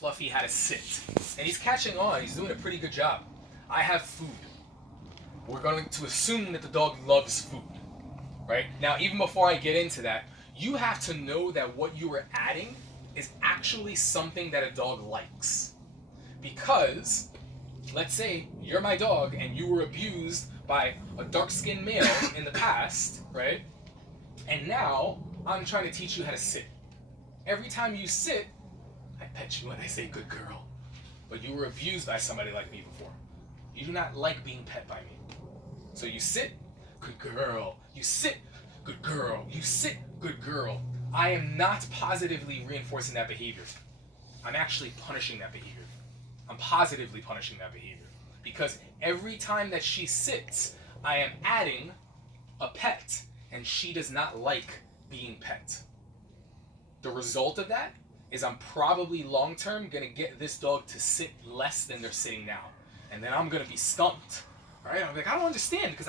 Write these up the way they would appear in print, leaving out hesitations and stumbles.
Fluffy how to sit. And he's catching on. He's doing a pretty good job. I have food. We're going to assume that the dog loves food. Right? Now, even before I get into that, you have to know that what you are adding is actually something that a dog likes. Because, let's say you're my dog and you were abused by a dark-skinned male in the past, right? And now I'm trying to teach you how to sit. Every time you sit, I pet you and I say, good girl. But you were abused by somebody like me before. You do not like being pet by me. So you sit, good girl. You sit, good girl. You sit, good girl. I am not positively reinforcing that behavior. I'm actually punishing that behavior. I'm positively punishing that behavior. Because every time that she sits, I am adding a pet, and she does not like being pet. The result of that is I'm probably long-term going to get this dog to sit less than they're sitting now. And then I'm going to be stumped. Right? I'm like, I don't understand, because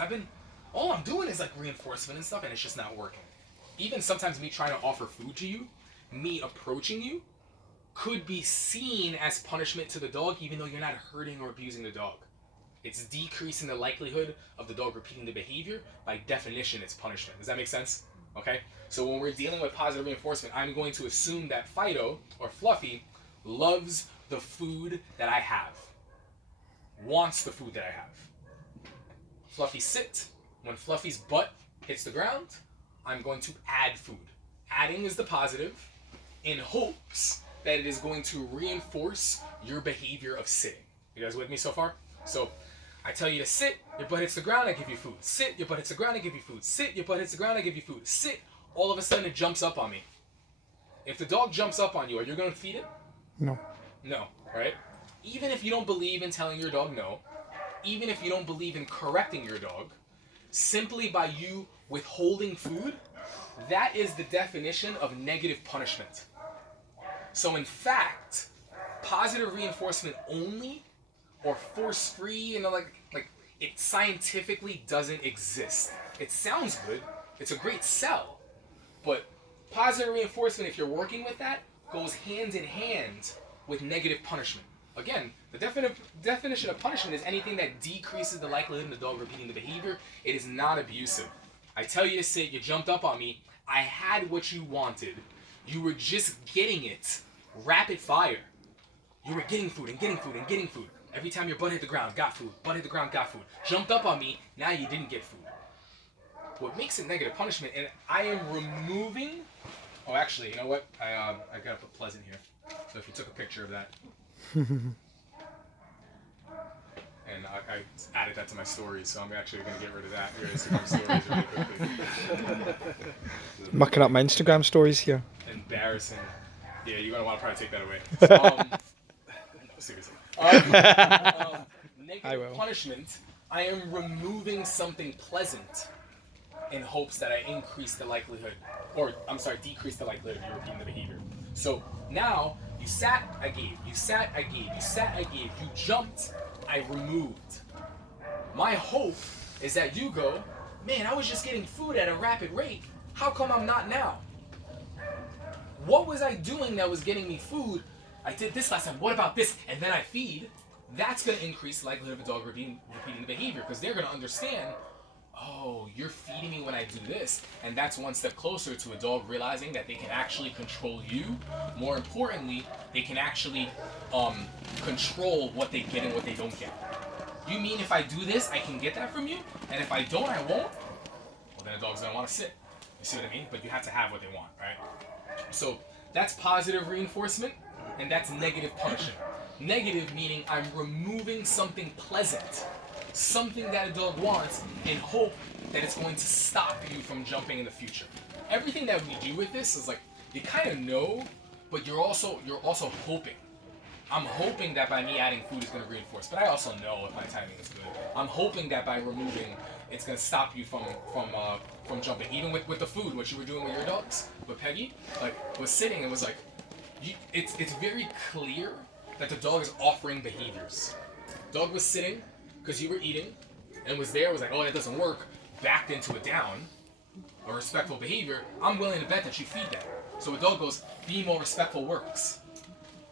all I'm doing is like reinforcement and stuff, and it's just not working. Even sometimes me trying to offer food to you, me approaching you, could be seen as punishment to the dog, even though you're not hurting or abusing the dog. It's decreasing the likelihood of the dog repeating the behavior. By definition, it's punishment. Does that make sense? Okay? So when we're dealing with positive reinforcement, I'm going to assume that Fido, or Fluffy, loves the food that I have. Wants the food that I have. Fluffy sit. When Fluffy's butt hits the ground, I'm going to add food. Adding is the positive, in hopes that it is going to reinforce your behavior of sitting. You guys with me so far? So, I tell you to sit, your butt hits the ground, I give you food. Sit, your butt hits the ground, I give you food. Sit, your butt hits the ground, I give you food. Sit, all of a sudden it jumps up on me. If the dog jumps up on you, are you going to feed it? No. No, right? Even if you don't believe in telling your dog no, even if you don't believe in correcting your dog, simply by you withholding food, that is the definition of negative punishment. So in fact, positive reinforcement only, or force-free, like it scientifically doesn't exist. It sounds good, it's a great sell, but positive reinforcement, if you're working with that, goes hand in hand with negative punishment. Again, the definition of punishment is anything that decreases the likelihood of the dog repeating the behavior. It is not abusive. I tell you to sit, you jumped up on me, I had what you wanted. You were just getting it. Rapid fire. You were getting food and getting food and getting food. Every time your butt hit the ground, got food. Butt hit the ground, got food. Jumped up on me, now you didn't get food. What makes it negative punishment, and I am removing... Oh, actually, you know what? I gotta put pleasant here. So if you took a picture of that. And I added that to my stories, so I'm actually going to get rid of that. Here is my stories really quickly. Mucking up my Instagram stories here. Embarrassing. Yeah, you're going to want to probably take that away. No, seriously. Negative punishment, I am removing something pleasant in hopes that I increase the likelihood, decrease the likelihood of you repeating the behavior. So now, you sat, I gave. You sat, I gave. You sat, I gave. You jumped, I removed. My hope is that you go, man, I was just getting food at a rapid rate. How come I'm not now? What was I doing that was getting me food? I did this last time. What about this? And then I feed. That's going to increase the likelihood of a dog repeating the behavior, because they're going to understand, oh, you're feeding me when I do this. And that's one step closer to a dog realizing that they can actually control you. More importantly, they can actually control what they get and what they don't get. You mean if I do this, I can get that from you? And if I don't, I won't? Well, then a dog's going to want to sit. You see what I mean? But you have to have what they want, right? So that's positive reinforcement, and that's negative punishment. Negative meaning I'm removing something pleasant, something that a dog wants, in hope that it's going to stop you from jumping in the future. Everything that we do with this is like, you kind of know, but you're also hoping. I'm hoping that by me adding food is going to reinforce, but I also know if my timing is good. I'm hoping that by removing, it's going to stop you from jumping. Even with the food, what you were doing with your dogs, with Peggy, like, was sitting and was like, it's very clear that the dog is offering behaviors. Dog was sitting because you were eating, and was like, oh, that doesn't work, backed into a down, a respectful behavior. I'm willing to bet that you feed that. So a dog goes, being more respectful works.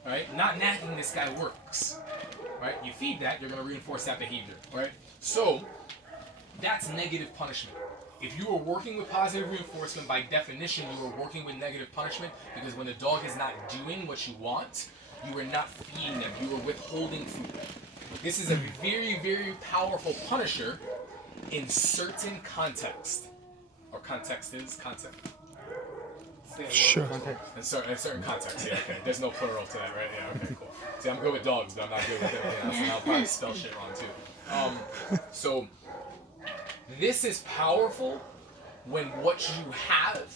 right? Not nagging this guy works, right? You feed that, you're going to reinforce that behavior, right? So that's negative punishment. If you are working with positive reinforcement, by definition, you are working with negative punishment, because when the dog is not doing what you want, you are not feeding them. You are withholding food. This is a very, very powerful punisher in certain context. Or context is concept. Sure. In certain contexts, yeah, okay. There's no plural to that, right? Yeah, okay, cool. See, I'm good with dogs, but I'm not good with everything else, and I'll probably spell shit wrong too. So this is powerful when what you have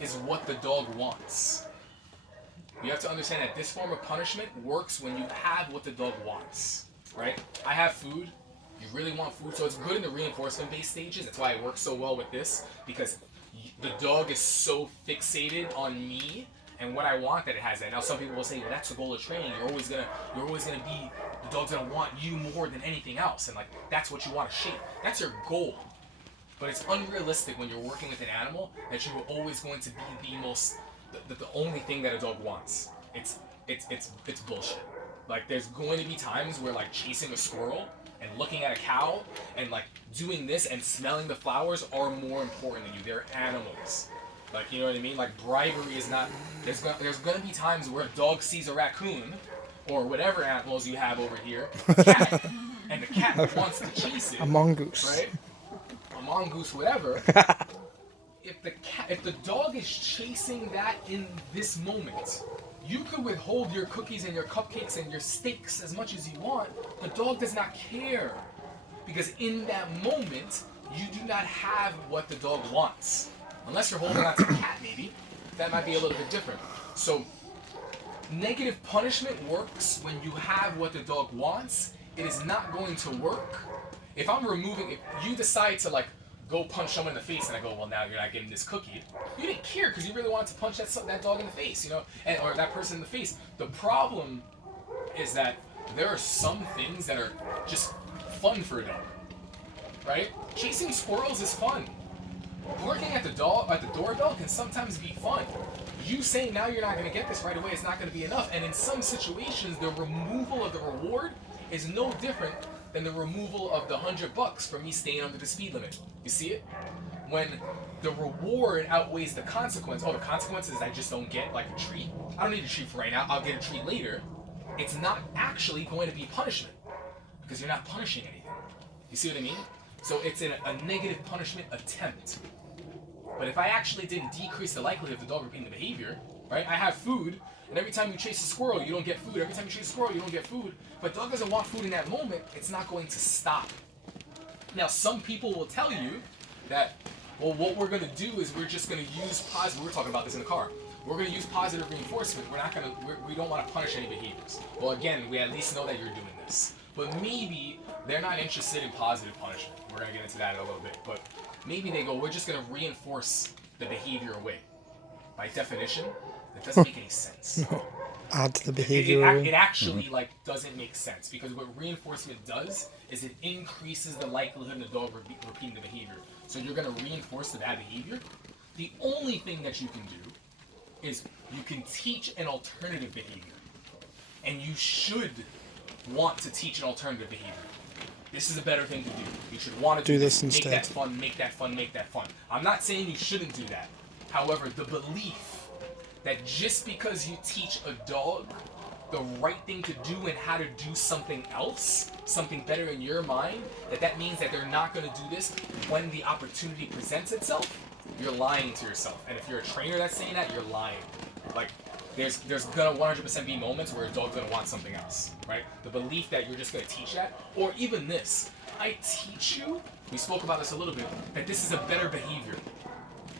is what the dog wants. You have to understand that this form of punishment works when you have what the dog wants, right? I have food. You really want food, so it's good in the reinforcement-based stages. That's why it works so well with this, because the dog is so fixated on me and what I want that it has that. Now some people will say, well, that's the goal of training. You're always gonna be, the dog's gonna want you more than anything else, and like that's what you want to shape. That's your goal. But it's unrealistic when you're working with an animal that you are always going to be the only thing that a dog wants. It's bullshit. Like there's going to be times where like chasing a squirrel and looking at a cow and like doing this and smelling the flowers are more important than you. They're animals. Like, you know what I mean? Like bribery is not. There's gonna be times where a dog sees a raccoon or whatever animals you have over here, cat, and the cat wants to chase it. A mongoose. Right? A mongoose, whatever. If the dog is chasing that in this moment, you could withhold your cookies and your cupcakes and your steaks as much as you want. The dog does not care, because in that moment, you do not have what the dog wants. Unless you're holding on to a cat, maybe. That might be a little bit different. So, negative punishment works when you have what the dog wants. It is not going to work. If you decide to like go punch someone in the face and I go, well, now you're not getting this cookie. You didn't care because you really wanted to punch that dog in the face, you know, or that person in the face. The problem is that there are some things that are just fun for a dog, right? Chasing squirrels is fun. Working at the doorbell can sometimes be fun. You saying now you're not going to get this right away is not going to be enough. And in some situations, the removal of the reward is no different than the removal of the $100 for me staying under the speed limit. You see it? When the reward outweighs the consequence. Oh, the consequence is I just don't get like a treat. I don't need a treat for right now. I'll get a treat later. It's not actually going to be punishment because you're not punishing anything. You see what I mean? So it's a negative punishment attempt. But if I actually didn't decrease the likelihood of the dog repeating the behavior, right? I have food, and every time you chase a squirrel, you don't get food. Every time you chase a squirrel, you don't get food. But dog doesn't want food in that moment, it's not going to stop. Now, some people will tell you that, well, what we're going to do is we're just going to use positive. We were talking about this in the car. We're going to use positive reinforcement. We don't want to punish any behaviors. Well, again, we at least know that you're doing this. But maybe they're not interested in positive punishment. We're going to get into that in a little bit. But maybe they go, we're just going to reinforce the behavior away. By definition, it doesn't make any sense. Add to the behavior. It actually doesn't make sense, because what reinforcement does is it increases the likelihood of the dog repeating the behavior. So you're going to reinforce the bad behavior. The only thing that you can do is you can teach an alternative behavior. And you should want to teach an alternative behavior. This is a better thing to do. You should want to do this Make instead. that fun, make that fun, make that fun. I'm not saying you shouldn't do that. However, the belief that just because you teach a dog the right thing to do and how to do something else, something better in your mind, that means that they're not going to do this when the opportunity presents itself, you're lying to yourself. And if you're a trainer that's saying that, you're lying. Like, there's gonna 100% be moments where a dog's gonna want something else, right? The belief that you're just gonna teach that, or even this, I teach you, we spoke about this a little bit, that this is a better behavior.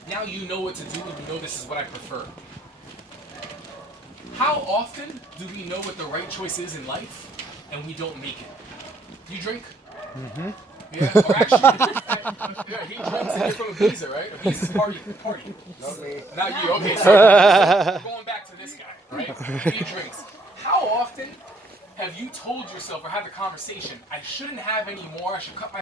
Now you know what to do and you know this is what I prefer. How often do we know what the right choice is in life and we don't make it? Do you drink? Mm-hmm. Yeah, or actually, yeah, he drinks and you're from Ibiza, right? Ibiza's party. Not me. Not you, okay, so we're going back to this guy, right? He drinks. How often have you told yourself or had the conversation, I shouldn't have any more, I should cut my